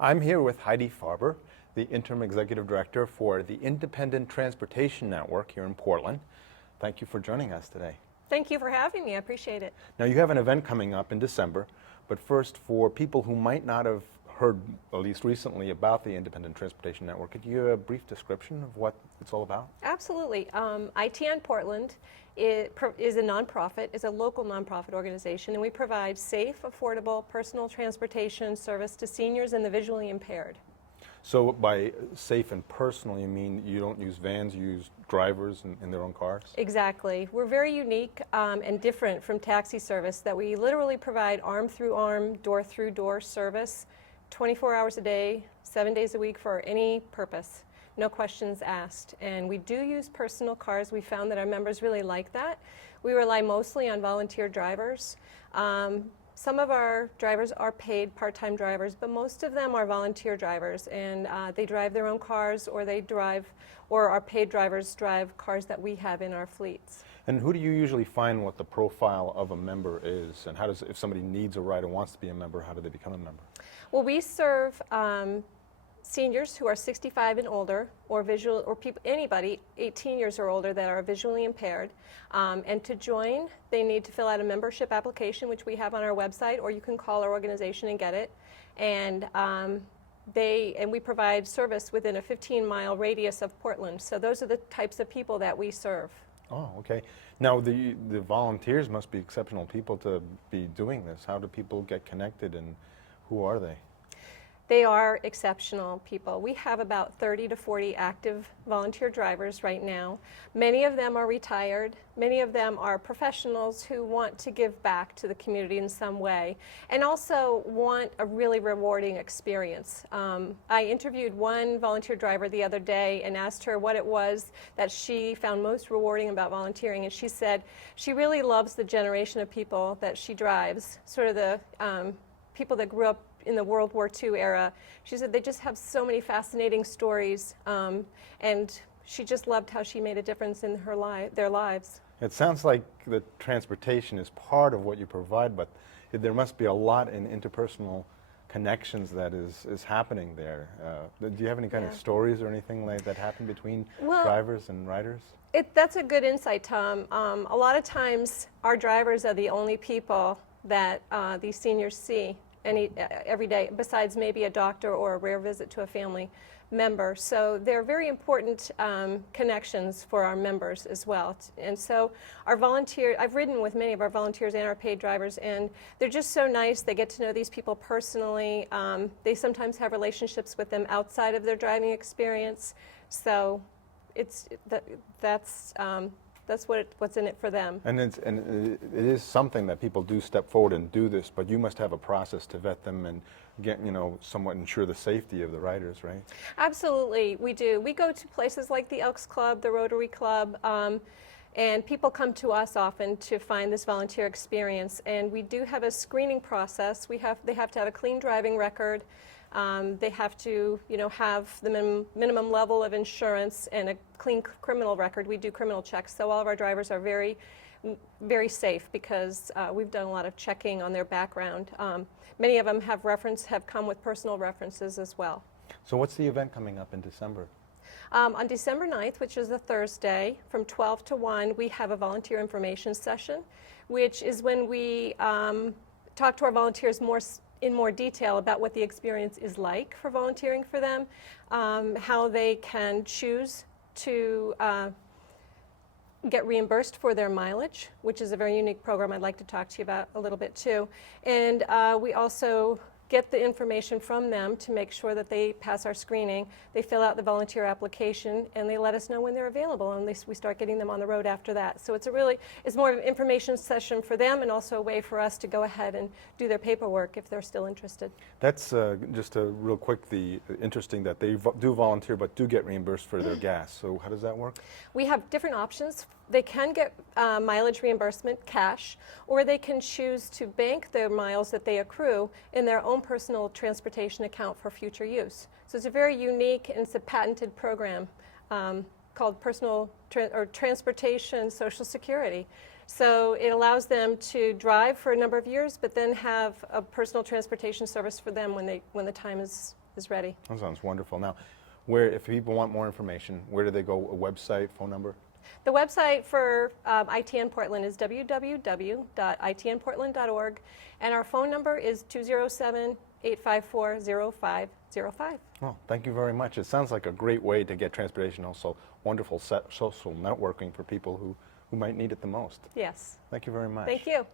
I'm here with Heidi Farber, the Interim Executive Director for the Independent Transportation Network here in Portland. Thank you for joining us today. Thank you for having me. I appreciate it. Now, you have an event coming up in December, but first, for people who might not have heard, at least recently, about the Independent Transportation Network, could you give a brief description of what it's all about? Absolutely. ITN Portland is a nonprofit, is a local nonprofit organization, and we provide safe, affordable personal transportation service to seniors and the visually impaired. So by safe and personal, you mean you don't use vans, you use drivers in their own cars? Exactly. We're very unique and different from taxi service that we literally provide arm-through-arm, door-through-door service 24 hours a day, 7 days a week for any purpose. No questions asked. And we do use personal cars. We found that our members really like that. We rely mostly on volunteer drivers. Some of our drivers are paid part-time drivers, but most of them are volunteer drivers, and they drive their own cars, or our paid drivers drive cars that we have in our fleets. And who do you usually find what the profile of a member is, and how does, if somebody needs a ride or wants to be a member, how do they become a member? Well, we serve seniors who are 65 and older, or anybody 18 years or older that are visually impaired. And to join, they need to fill out a membership application, which we have on our website, or you can call our organization and get it. And we provide service within a 15-mile radius of Portland. So those are the types of people that we serve. Oh, okay. Now, the volunteers must be exceptional people to be doing this. How do people get connected, and who are they? They are exceptional people. We have about 30 to 40 active volunteer drivers right now. Many of them are retired. Many of them are professionals who want to give back to the community in some way and also want a really rewarding experience. I interviewed one volunteer driver the other day and asked her what it was that she found most rewarding about volunteering, and she said she really loves the generation of people that she drives, sort of the people that grew up in the World War II era. She said they just have so many fascinating stories, and she just loved how she made a difference in their lives. It sounds like the transportation is part of what you provide, but there must be a lot in interpersonal connections that is happening there. Do you have any kind of stories or anything like that happen between drivers and riders? That's a good insight, Tom. A lot of times our drivers are the only people that these seniors see every day, besides maybe a doctor or a rare visit to a family member. So they're very important connections for our members as well. And so I've ridden with many of our volunteers and our paid drivers, and they're just so nice. They get to know these people personally. They sometimes have relationships with them outside of their driving experience. So that's what's in it for them. And it is something that people do step forward and do this, but you must have a process to vet them and get, somewhat ensure the safety of the riders, right? Absolutely, we do. We go to places like the Elks Club, the Rotary Club, and people come to us often to find this volunteer experience. And we do have a screening process. They have to have a clean driving record. They have to, have the minimum level of insurance and a clean criminal record. We do criminal checks, so all of our drivers are very, very safe because we've done a lot of checking on their background. Many of them have come with personal references as well. So what's the event coming up in December? On December 9th, which is a Thursday, from 12 to 1, we have a volunteer information session, which is when we talk to our volunteers in more detail about what the experience is like for volunteering for them, how they can choose to get reimbursed for their mileage, which is a very unique program I'd like to talk to you about a little bit too. And we also get the information from them to make sure that they pass our screening. They fill out the volunteer application, and they let us know when they're available, and we start getting them on the road after that. So it's more of an information session for them, and also a way for us to go ahead and do their paperwork if they're still interested. That's just a real quick, interesting that they do volunteer but do get reimbursed for their gas. So how does that work? We have different options. They can get mileage reimbursement cash, or they can choose to bank their miles that they accrue in their own personal transportation account for future use. So it's a very unique, and it's a patented program called Transportation Social Security. So it allows them to drive for a number of years, but then have a personal transportation service for them when the time is is ready. That sounds wonderful. Now, where, if people want more information, where do they go? A website, phone number? The website for ITN Portland is www.itnportland.org, and our phone number is 207-854-0505. Well, thank you very much. It sounds like a great way to get transportation, also wonderful social networking for people who might need it the most. Yes. Thank you very much. Thank you.